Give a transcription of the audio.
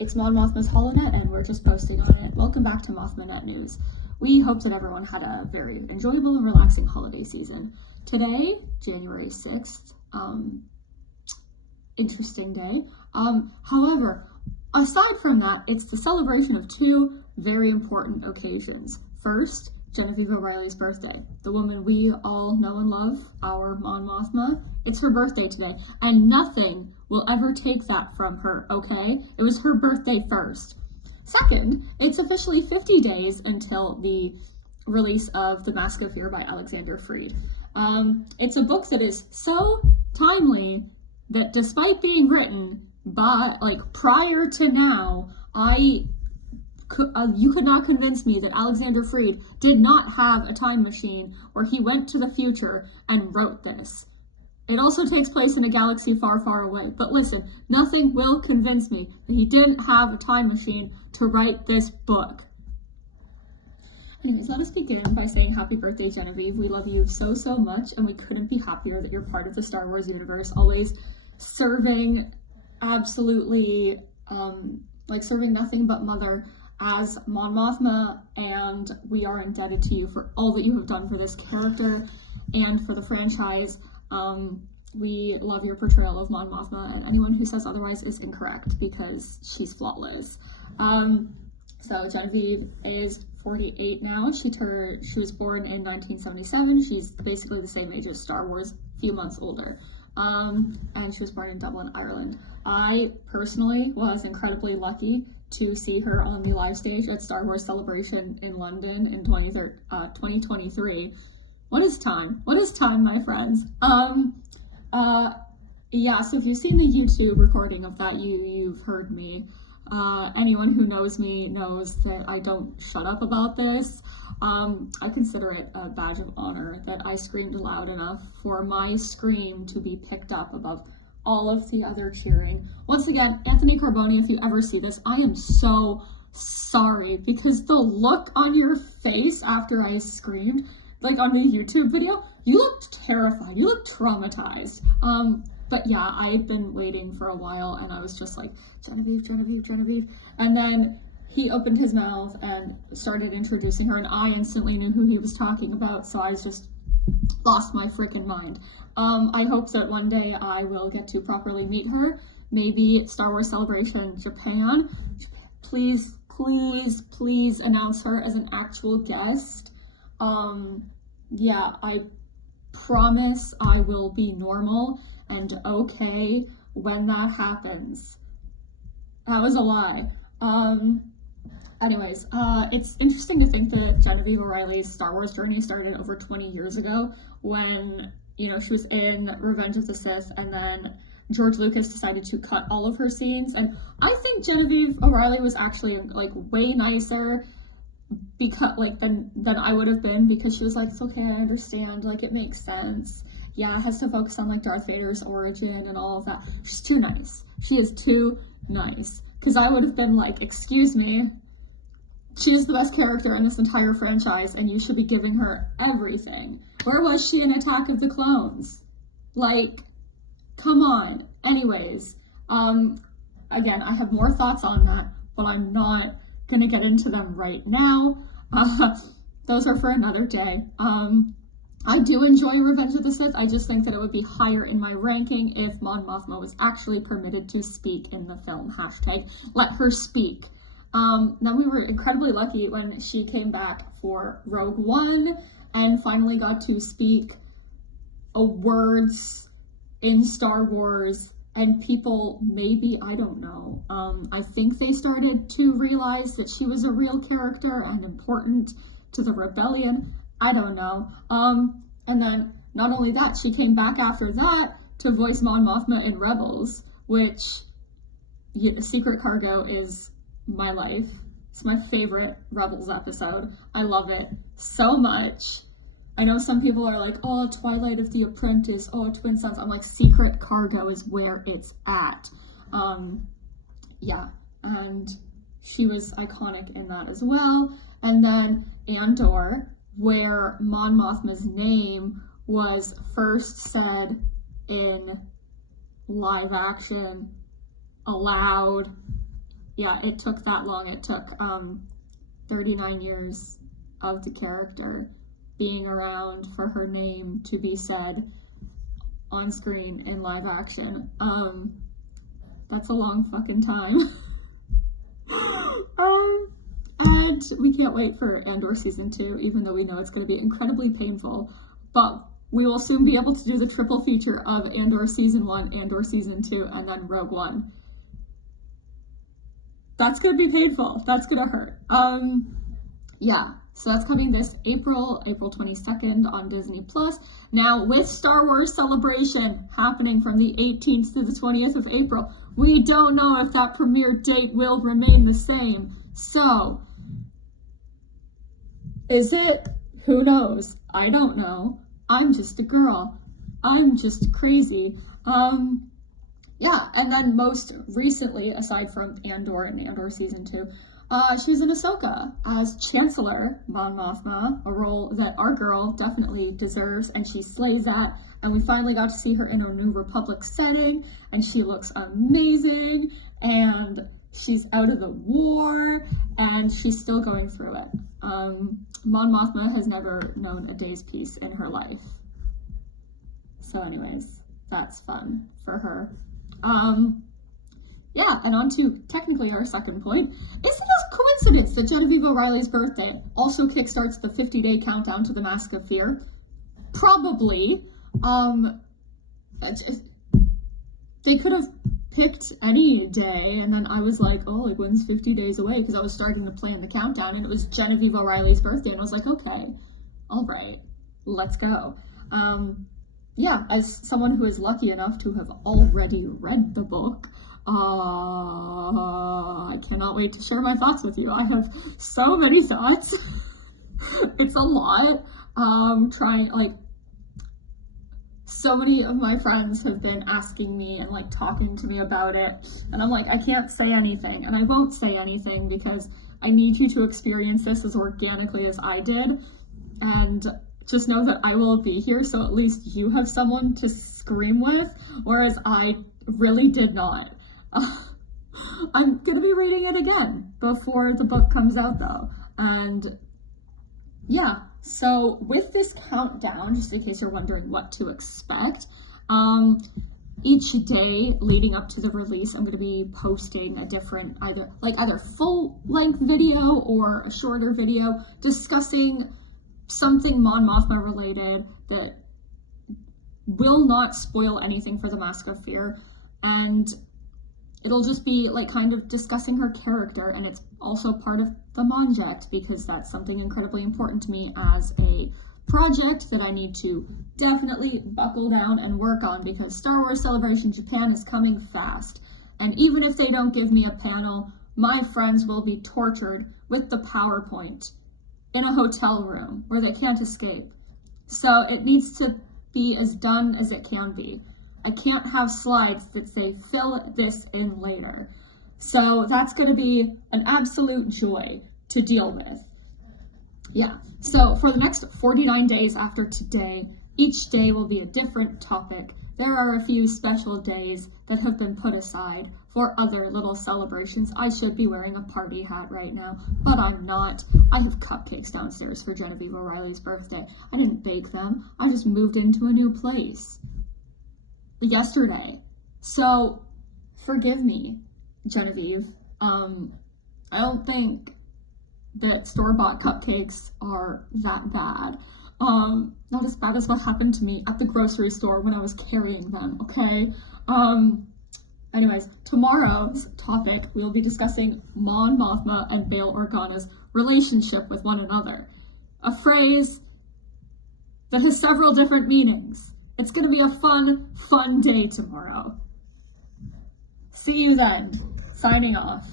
It's Mon Mothma's HoloNet, and we're just posting on it. Welcome back to MothmaNet News. We hope that everyone had a very enjoyable and relaxing holiday season. Today, January 6th, interesting day. However, aside from that, it's the celebration of two very important occasions. First, Genevieve O'Reilly's birthday, the woman we all know and love, our Mon Mothma. It's her birthday today, and nothing will ever take that from her, okay? It was her birthday first. Second, it's officially 50 days until the release of The Mask of Fear by Alexander Freed. It's a book that is so timely that despite being written prior to now, you could not convince me that Alexander Freed did not have a time machine where he went to the future and wrote this. It also takes place in a galaxy far, far away. But listen, nothing will convince me that he didn't have a time machine to write this book. Anyways, let us begin by saying happy birthday, Genevieve. We love you so, so much, and we couldn't be happier that you're part of the Star Wars universe, always serving absolutely, serving nothing but mother as Mon Mothma, and we are indebted to you for all that you have done for this character and for the franchise. We love your portrayal of Mon Mothma, and anyone who says otherwise is incorrect because she's flawless. So Genevieve is 48 now. She was born in 1977. She's basically the same age as Star Wars, a few months older. And she was born in Dublin, Ireland. I personally was incredibly lucky to see her on the live stage at Star Wars Celebration in London in 2023. What is time? What is time, my friends? So if you've seen the YouTube recording of that, you've heard me. Anyone who knows me knows that I don't shut up about this. I consider it a badge of honor that I screamed loud enough for my scream to be picked up above all of the other cheering. Once again, Anthony Carboni, if you ever see this, I am so sorry, because the look on your face after I screamed, like on the YouTube video, you looked terrified, you looked traumatized. But yeah, I'd been waiting for a while, and I was just like, Genevieve, Genevieve, Genevieve. And then he opened his mouth and started introducing her, and I instantly knew who he was talking about, so I just lost my freaking mind. I hope that one day I will get to properly meet her. Maybe Star Wars Celebration Japan. Please, please, please announce her as an actual guest. I promise I will be normal and okay when that happens. That was a lie. It's interesting to think that Genevieve O'Reilly's Star Wars journey started over 20 years ago when, she was in Revenge of the Sith, and then George Lucas decided to cut all of her scenes. And I think Genevieve O'Reilly was actually way nicer than I would have been, because she was like, it's okay, I understand, it makes sense. Yeah, it has to focus on Darth Vader's origin and all of that. She's too nice. She is too nice. Because I would have been like, excuse me, she is the best character in this entire franchise, and you should be giving her everything. Where was she in Attack of the Clones? Come on. Anyways, again, I have more thoughts on that, but I'm not gonna get into them right now. Those are for another day. I do enjoy Revenge of the Sith. I just think that it would be higher in my ranking if Mon Mothma was actually permitted to speak in the film. #let her speak. Then we were incredibly lucky when she came back for Rogue One and finally got to speak words in Star Wars, and people I don't know, I think they started to realize that she was a real character and important to the rebellion. I don't know. And then not only that, she came back after that to voice Mon Mothma in Rebels, which Secret Cargo is my life. It's my favorite Rebels episode. I love it so much. I know some people are like, oh, Twilight of the Apprentice, oh, Twin Suns. I'm like, Secret Cargo is where it's at. And she was iconic in that as well. And then Andor, where Mon Mothma's name was first said in live action aloud yeah, it took that long. It took 39 years of the character being around for her name to be said on screen in live action. That's a long fucking time. And we can't wait for Andor season 2, even though we know it's going to be incredibly painful. But we will soon be able to do the triple feature of Andor season 1, Andor season 2, and then Rogue One. That's going to be painful. That's going to hurt. Yeah, so that's coming this April 22nd on Disney+. Now, with Star Wars Celebration happening from the 18th to the 20th of April, we don't know if that premiere date will remain the same. So, is it? Who knows? I don't know. I'm just a girl. I'm just crazy. Yeah, and then most recently, aside from Andor and Andor season 2, she was in Ahsoka as Chancellor Mon Mothma, a role that our girl definitely deserves, and she slays at. And we finally got to see her in a New Republic setting, and she looks amazing, and she's out of the war, and she's still going through it. Mon Mothma has never known a day's peace in her life. So anyways, that's fun for her. Yeah, and on to technically our second point. Is it a coincidence that Genevieve O'Reilly's birthday also kickstarts the 50-day countdown to the Mask of Fear? Probably. They could have picked any day, and then I was like, oh, like, when's 50 days away? Because I was starting to plan the countdown, and it was Genevieve O'Reilly's birthday, and I was like, okay, all right, let's go. Yeah, as someone who is lucky enough to have already read the book, I cannot wait to share my thoughts with you. I have so many thoughts. It's a lot. So many of my friends have been asking me and like talking to me about it, and I'm like, I can't say anything, and I won't say anything because I need you to experience this as organically as I did, and just know that I will be here, so at least you have someone to scream with, whereas I really did not. I'm gonna be reading it again before the book comes out though, and yeah, so with this countdown, just in case you're wondering what to expect, each day leading up to the release, I'm going to be posting a different, either full-length video or a shorter video discussing something Mon Mothma related that will not spoil anything for the Mask of Fear, and it'll just be like kind of discussing her character, and it's also part of the Monject because that's something incredibly important to me as a project that I need to definitely buckle down and work on, because Star Wars Celebration Japan is coming fast, and even if they don't give me a panel, my friends will be tortured with the PowerPoint in a hotel room where they can't escape. So it needs to be as done as it can be. I can't have slides that say fill this in later. So that's going to be an absolute joy to deal with. Yeah, so for the next 49 days after today, each day will be a different topic. There are a few special days that have been put aside for other little celebrations. I should be wearing a party hat right now, but I'm not. I have cupcakes downstairs for Genevieve O'Reilly's birthday. I didn't bake them. I just moved into a new place yesterday. So forgive me, Genevieve. I don't think that store-bought cupcakes are that bad. Not as bad as what happened to me at the grocery store when I was carrying them, okay? Anyways, tomorrow's topic, we'll be discussing Mon Mothma and Bail Organa's relationship with one another. A phrase that has several different meanings. It's gonna be a fun day tomorrow. See you then. Signing off.